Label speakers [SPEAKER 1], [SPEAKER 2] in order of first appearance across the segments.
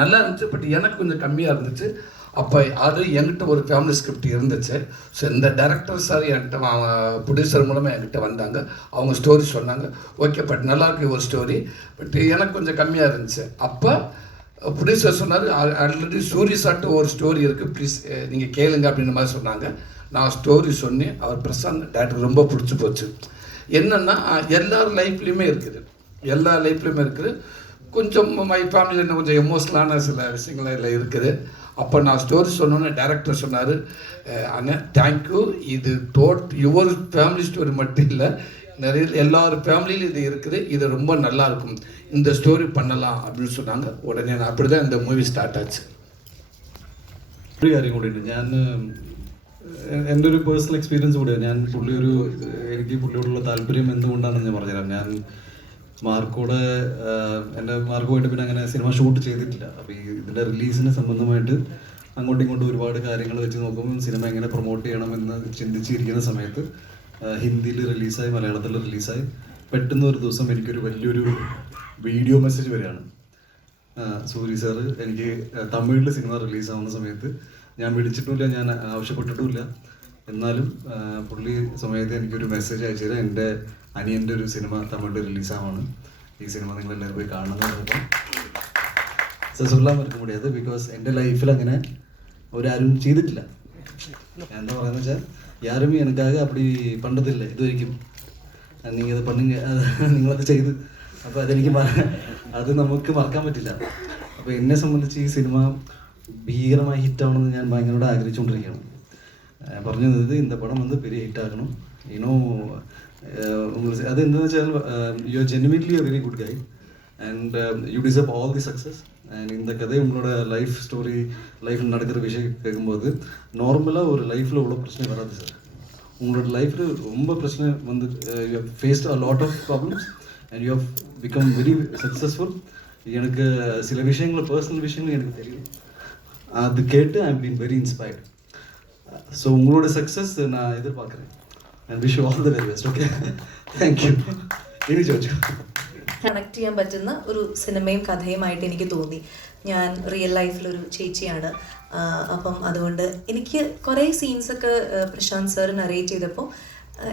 [SPEAKER 1] நல்லா இருந்துச்சு பட் எனக்கு கொஞ்சம் கம்மியாக இருந்துச்சு. அப்போ அது என்கிட்ட ஒரு ஃபேமிலி ஸ்கிரிப்ட் இருந்துச்சு. ஸோ இந்த டேரக்டர் சார் என்கிட்ட அவங்க ப்ரொடியூசர் மூலமாக என்கிட்ட வந்தாங்க. அவங்க ஸ்டோரி சொன்னாங்க. ஓகே பட் நல்லாயிருக்கு ஒரு ஸ்டோரி பட் எனக்கு கொஞ்சம் கம்மியாக இருந்துச்சு. அப்போ ப்ரொடியூசர் சொன்னார் ஆல்ரெடி சூரி சாட்டு ஒரு ஸ்டோரி இருக்குது ப்ளீஸ் நீங்கள் கேளுங்க அப்படின்ற மாதிரி சொன்னாங்க. நான் ஸ்டோரி சொன்னேன். அவர் பிரசாந்த் டேரக்டர் ரொம்ப பிடிச்சி போச்சு. என்னென்னா எல்லார் லைஃப்லேயுமே இருக்குது. எல்லா லைஃப்லேயுமே இருக்குது. கொஞ்சம் மை ஃபேமிலியில் இன்னும் கொஞ்சம் எமோஷ்னலான சில விஷயங்கள் இதில் இருக்குது அப்போ நான் ஸ்டோரி சொன்னோன்னே டேரக்டர் சொன்னார் அண்ணன் தேங்க்யூ இது டோட் யுவர் ஃபேமிலி ஸ்டோரி மட்டும் இல்லை நிறைய எல்லார் ஃபேமிலியிலும் இது இருக்குது இது ரொம்ப நல்லா இருக்கும் இந்த ஸ்டோரி பண்ணலாம் அப்படின்னு சொன்னாங்க உடனே நான் அப்படி தான் இந்த மூவி ஸ்டார்ட் ஆச்சு
[SPEAKER 2] ഒരു കാര്യം കൂടിയുണ്ട് ഞാൻ ഏഹ്, എൻ്റെ ഒരു പേഴ്സണൽ എക്സ്പീരിയൻസ് കൂടിയാണ് ഞാൻ പുള്ളി ഒരു എനിക്ക് പുള്ളിയോടുള്ള താല്പര്യം എന്തുകൊണ്ടാണെന്ന് ഞാൻ പറഞ്ഞുതരാം ഞാൻ മാർക്കോടെ എന്റെ മാർക്കുമായിട്ട് പിന്നെ അങ്ങനെ സിനിമ ഷൂട്ട് ചെയ്തിട്ടില്ല. അപ്പോൾ ഈ ഇതിന്റെ റിലീസിന് സംബന്ധമായിട്ട് അങ്ങോട്ടും ഇങ്ങോട്ടും ഒരുപാട് കാര്യങ്ങൾ വെച്ച് നോക്കുമ്പോൾ സിനിമ എങ്ങനെ പ്രൊമോട്ട് ചെയ്യണം എന്ന് ചിന്തിച്ചിരിക്കുന്ന സമയത്ത് ഹിന്ദിയിൽ റിലീസായി മലയാളത്തിൽ റിലീസായി. പെട്ടെന്ന് ഒരു ദിവസം എനിക്കൊരു വലിയൊരു വീഡിയോ മെസ്സേജ് വരികയാണ്. സൂരി സാറ് എനിക്ക് തമിഴിൽ സിനിമ റിലീസാവുന്ന സമയത്ത് ഞാൻ വിളിച്ചിട്ടുമില്ല ഞാൻ ആവശ്യപ്പെട്ടിട്ടുമില്ല. എന്നാലും പുള്ളി സമയത്ത് എനിക്കൊരു മെസ്സേജ് അയച്ചത് എന്റെ അനിയന്റെ ഒരു സിനിമ തമിഴ് റിലീസാവാണ് ഈ സിനിമ നിങ്ങൾ എല്ലാവരും പോയി കാണണം എന്ന് പറഞ്ഞപ്പോൾ സസുല്ല മറക്കാൻ ബിക്കോസ് എന്റെ ലൈഫിൽ അങ്ങനെ ഒരാരും ചെയ്തിട്ടില്ല. എന്താ പറയുന്നത് വെച്ചാൽ യാരും എനിക്കാകെ അപ്പടി പണ്ടത്തില്ല ഇതുവരിക്കും. നിങ്ങൾ അത് പണ്ടും നിങ്ങളത് ചെയ്ത്. അപ്പോൾ അതെനിക്ക് അത് നമുക്ക് മറക്കാൻ പറ്റില്ല. അപ്പോൾ എന്നെ സംബന്ധിച്ച് ഈ സിനിമ ഭീകരമായി ഹിറ്റാവണമെന്ന് ഞാൻ ഭയങ്കരമായിട്ട് ആഗ്രഹിച്ചുകൊണ്ടിരിക്കുകയാണ്. ഏഹ് പറഞ്ഞു തന്നത് இந்த படம் வந்து பெரிய ஹிட் ஆகணும் இன்னும் உங்களுக்கு அது എന്താണെന്ന് വെച്ചാൽ you are genuinely a very good guy and you deserve all the success and இந்த கதை உங்களோட லைஃப் ஸ்டோரி லைஃப்பில் நடக்கிற விஷயம் கேட்கும்போது நார்மலாக ஒரு லைஃப்பில் இவ்வளோ பிரச்சனை வராது சார் உங்களோட லைஃப்பில் ரொம்ப பிரச்சனை வந்து you faced a lot of problems and you have become very successful எனக்கு சில விஷயங்கள் பர்சனல் விஷயங்கள் எனக்கு தெரியும் அது கேட்டு I been very inspired so உங்களோட சக்ஸஸ் நான் எதிர்பார்க்குறேன் and wish all the very best okay thank you இனி ஜோஜோ
[SPEAKER 3] കണക്ട് ചെയ്യാൻ പറ്റുന്ന ഒരു സിനിമയും കഥയുമായിട്ട് എനിക്ക് തോന്നി ഞാൻ റിയൽ ലൈഫിലൊരു ചേച്ചിയാണ് ആ, അപ്പം അതുകൊണ്ട് എനിക്ക് കുറേ സീൻസൊക്കെ പ്രശാന്ത് സാർ നറേറ്റ് ചെയ്തപ്പോൾ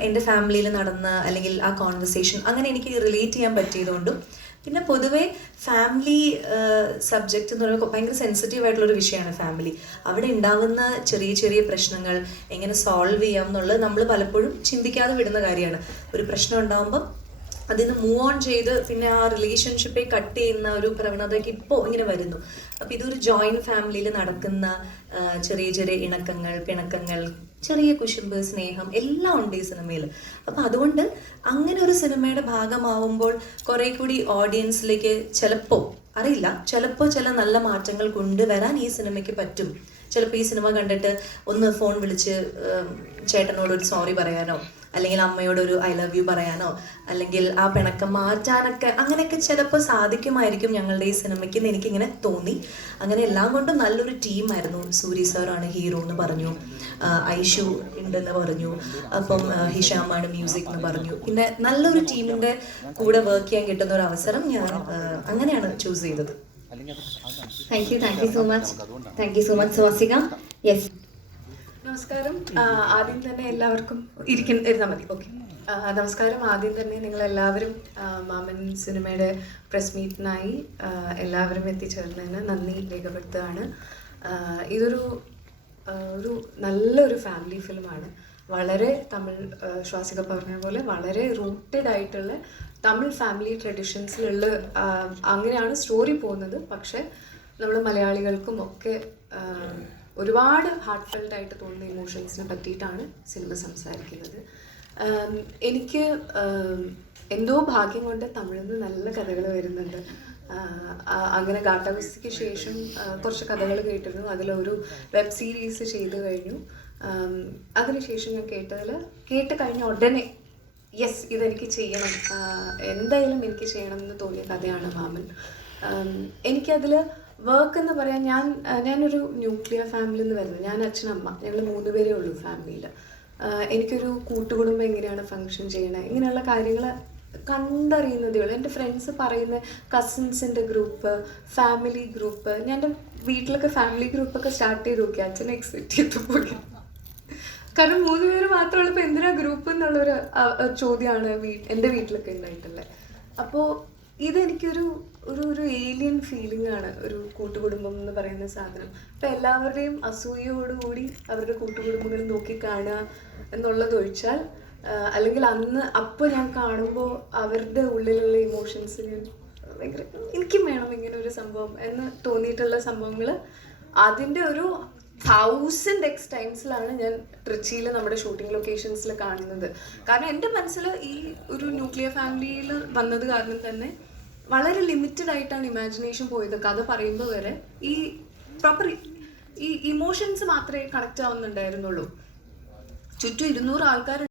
[SPEAKER 3] എൻ്റെ ഫാമിലിയിൽ നടന്ന അല്ലെങ്കിൽ ആ കോൺവെർസേഷൻ അങ്ങനെ എനിക്ക് റിലേറ്റ് ചെയ്യാൻ പറ്റിയതുകൊണ്ടും പിന്നെ പൊതുവേ ഫാമിലി സബ്ജക്റ്റ് എന്ന് പറയുമ്പോൾ ഭയങ്കര സെൻസിറ്റീവ് ആയിട്ടുള്ളൊരു വിഷയമാണ് ഫാമിലി അവിടെ ഉണ്ടാവുന്ന ചെറിയ ചെറിയ പ്രശ്നങ്ങൾ എങ്ങനെ സോൾവ് ചെയ്യാം എന്നുള്ളത് നമ്മൾ പലപ്പോഴും ചിന്തിക്കാതെ വിടുന്ന കാര്യമാണ്. ഒരു പ്രശ്നം ഉണ്ടാകുമ്പോൾ അതിന് മൂവ് ഓൺ ചെയ്ത് പിന്നെ ആ റിലേഷൻഷിപ്പെ കട്ട് ചെയ്യുന്ന ഒരു പ്രവണതയ്ക്ക് ഇപ്പോൾ ഇങ്ങനെ വരുന്നു. അപ്പോൾ ഇതൊരു ജോയിന്റ് ഫാമിലിയിൽ നടക്കുന്ന ചെറിയ ചെറിയ ഇണക്കങ്ങൾ പിണക്കങ്ങൾ ചെറിയ കുശുമ്പ് സ്നേഹം എല്ലാം ഉണ്ട് ഈ സിനിമയിൽ അപ്പം അതുകൊണ്ട് അങ്ങനെ ഒരു സിനിമയുടെ ഭാഗമാവുമ്പോൾ കുറേ കൂടി ഓഡിയൻസിലേക്ക് ചിലപ്പോൾ അറിയില്ല ചിലപ്പോൾ ചില നല്ല മാറ്റങ്ങൾ കൊണ്ടുവരാൻ ഈ സിനിമയ്ക്ക് പറ്റും. ചിലപ്പോൾ ഈ സിനിമ കണ്ടിട്ട് ഒന്ന് ഫോൺ വിളിച്ച് ചേട്ടനോട് ഒരു സോറി പറയാനോ അല്ലെങ്കിൽ അമ്മയോട് ഒരു ഐ ലവ് യു പറയാനോ അല്ലെങ്കിൽ ആ പിണക്കം മാറ്റാനൊക്കെ അങ്ങനെയൊക്കെ ചിലപ്പോൾ സാധിക്കുമായിരിക്കും ഞങ്ങളുടെ ഈ സിനിമയ്ക്ക് എന്ന് എനിക്കിങ്ങനെ തോന്നി. അങ്ങനെ എല്ലാം കൊണ്ടും നല്ലൊരു ടീമായിരുന്നു സൂരി സാറാണ് ഹീറോ എന്ന് പറഞ്ഞു. ഐഷു ഉണ്ടെന്ന് പറഞ്ഞു. അപ്പം ഹിഷാമാണ് മ്യൂസിക് എന്ന് പറഞ്ഞു. പിന്നെ നല്ലൊരു ടീമിന്റെ കൂടെ വർക്ക് ചെയ്യാൻ കിട്ടുന്ന ഒരു അവസരം ഞാൻ അങ്ങനെയാണ് ചൂസ് ചെയ്തത്.
[SPEAKER 4] Thank you thank you so much thank you so much Swasika yes
[SPEAKER 5] നമസ്കാരം. ആദ്യം തന്നെ എല്ലാവർക്കും ഇരിക്കുന്ന ഇരുന്നാൽ മതി. ഓക്കെ നമസ്കാരം. ആദ്യം തന്നെ നിങ്ങൾ എല്ലാവരും മാമൻ സിനിമയുടെ പ്രസ് മീറ്റിനായി എല്ലാവരും എത്തിച്ചേർന്നതിന് നന്ദി രേഖപ്പെടുത്തുകയാണ്. ഇതൊരു ഒരു നല്ലൊരു ഫാമിലി ഫിലിമാണ്. വളരെ തമിഴ് ശ്വാസിക പറഞ്ഞ പോലെ വളരെ റൂട്ടഡ് ആയിട്ടുള്ള തമിഴ് ഫാമിലി ട്രഡീഷൻസിലുള്ള അങ്ങനെയാണ് സ്റ്റോറി പോകുന്നത്. പക്ഷേ നമ്മൾ മലയാളികൾക്കും ഒക്കെ ഒരുപാട് ഹാർട്ട് ഫെൽഡ് ആയിട്ട് തോന്നുന്ന ഇമോഷൻസിനെ പറ്റിയിട്ടാണ് സിനിമ സംസാരിക്കുന്നത്. എനിക്ക് എന്തോ ഭാഗ്യം കൊണ്ട് തമിഴിൽ നിന്ന് നല്ല കഥകൾ വരുന്നുണ്ട്. അങ്ങനെ ഗാട്ടാഗുസ്തിക്ക് ശേഷം കുറച്ച് കഥകൾ കേട്ടിരുന്നു. അതിലൊരു വെബ് സീരീസ് ചെയ്തു കഴിഞ്ഞു. അതിനുശേഷം ഞാൻ കേട്ടതിൽ കേട്ട് കഴിഞ്ഞ ഉടനെ യെസ് ഇതെനിക്ക് ചെയ്യണം. എന്തായാലും എനിക്ക് ചെയ്യണം എന്ന് തോന്നിയ കഥയാണ് മാമൻ. എനിക്കതിൽ വർക്ക് എന്ന് പറയാൻ ഞാൻ ഞാനൊരു ന്യൂക്ലിയർ ഫാമിലിയിൽ നിന്ന് വരുന്നത് ഞാൻ അച്ഛനമ്മ ഞങ്ങൾ മൂന്ന് പേരേ ഉള്ളൂ ഫാമിലിയിൽ എനിക്കൊരു കൂട്ടുകുടുംബം എങ്ങനെയാണ് ഫങ്ഷൻ ചെയ്യണത് ഇങ്ങനെയുള്ള കാര്യങ്ങൾ കണ്ടറിയുന്നതേ ഉള്ളൂ. എന്റെ ഫ്രണ്ട്സ് പറയുന്ന കസിൻസിന്റെ ഗ്രൂപ്പ് ഫാമിലി ഗ്രൂപ്പ് ഞാൻ എന്റെ വീട്ടിലൊക്കെ ഫാമിലി ഗ്രൂപ്പൊക്കെ സ്റ്റാർട്ട് ചെയ്ത് നോക്കി. അച്ഛനെ എക്സ്പെക്ട് ചെയ്ത് പോയി കാരണം മൂന്ന് പേര് മാത്രമുള്ളപ്പോൾ എന്തിനാ ഗ്രൂപ്പ് എന്നുള്ളൊരു ചോദ്യമാണ് വീ എന്റെ വീട്ടിലൊക്കെ ഉണ്ടായിട്ടുള്ളത്. അപ്പോൾ ഇതെനിക്കൊരു ഒരു ഒരു ഏലിയൻ ഫീലിംഗ് ആണ് ഒരു കൂട്ടുകുടുംബം എന്ന് പറയുന്ന സാധനം. അപ്പം എല്ലാവരുടെയും അസൂയയോടുകൂടി അവരുടെ കൂട്ടുകുടുംബങ്ങൾ നോക്കി കാണുക എന്നുള്ളത് ഒഴിച്ചാൽ അല്ലെങ്കിൽ അന്ന് അപ്പോൾ ഞാൻ കാണുമ്പോൾ അവരുടെ ഉള്ളിലുള്ള ഇമോഷൻസ് ഞാൻ ഭയങ്കര എനിക്കും വേണം ഇങ്ങനെ ഒരു സംഭവം എന്ന് തോന്നിയിട്ടുള്ള സംഭവങ്ങൾ അതിന്റെ ഒരു തൗസൻഡ് എക്സ് ടൈംസിലാണ് ഞാൻ ട്രിച്ചിയിൽ നമ്മുടെ ഷൂട്ടിംഗ് ലൊക്കേഷൻസിൽ കാണുന്നത്. കാരണം എന്റെ മനസ്സിൽ ഈ ഒരു ന്യൂക്ലിയർ ഫാമിലിയിൽ വന്നത് കാരണം തന്നെ വളരെ ലിമിറ്റഡ് ആയിട്ടാണ് ഇമാജിനേഷൻ പോയത്. കഥ പറയുമ്പോൾ വരെ ഈ പ്രോപ്പർ ഈ ഇമോഷൻസ് മാത്രമേ കണക്റ്റ് ആവുന്നുണ്ടായിരുന്നുള്ളൂ. ചുറ്റും ഇരുന്നൂറ് ആൾക്കാർ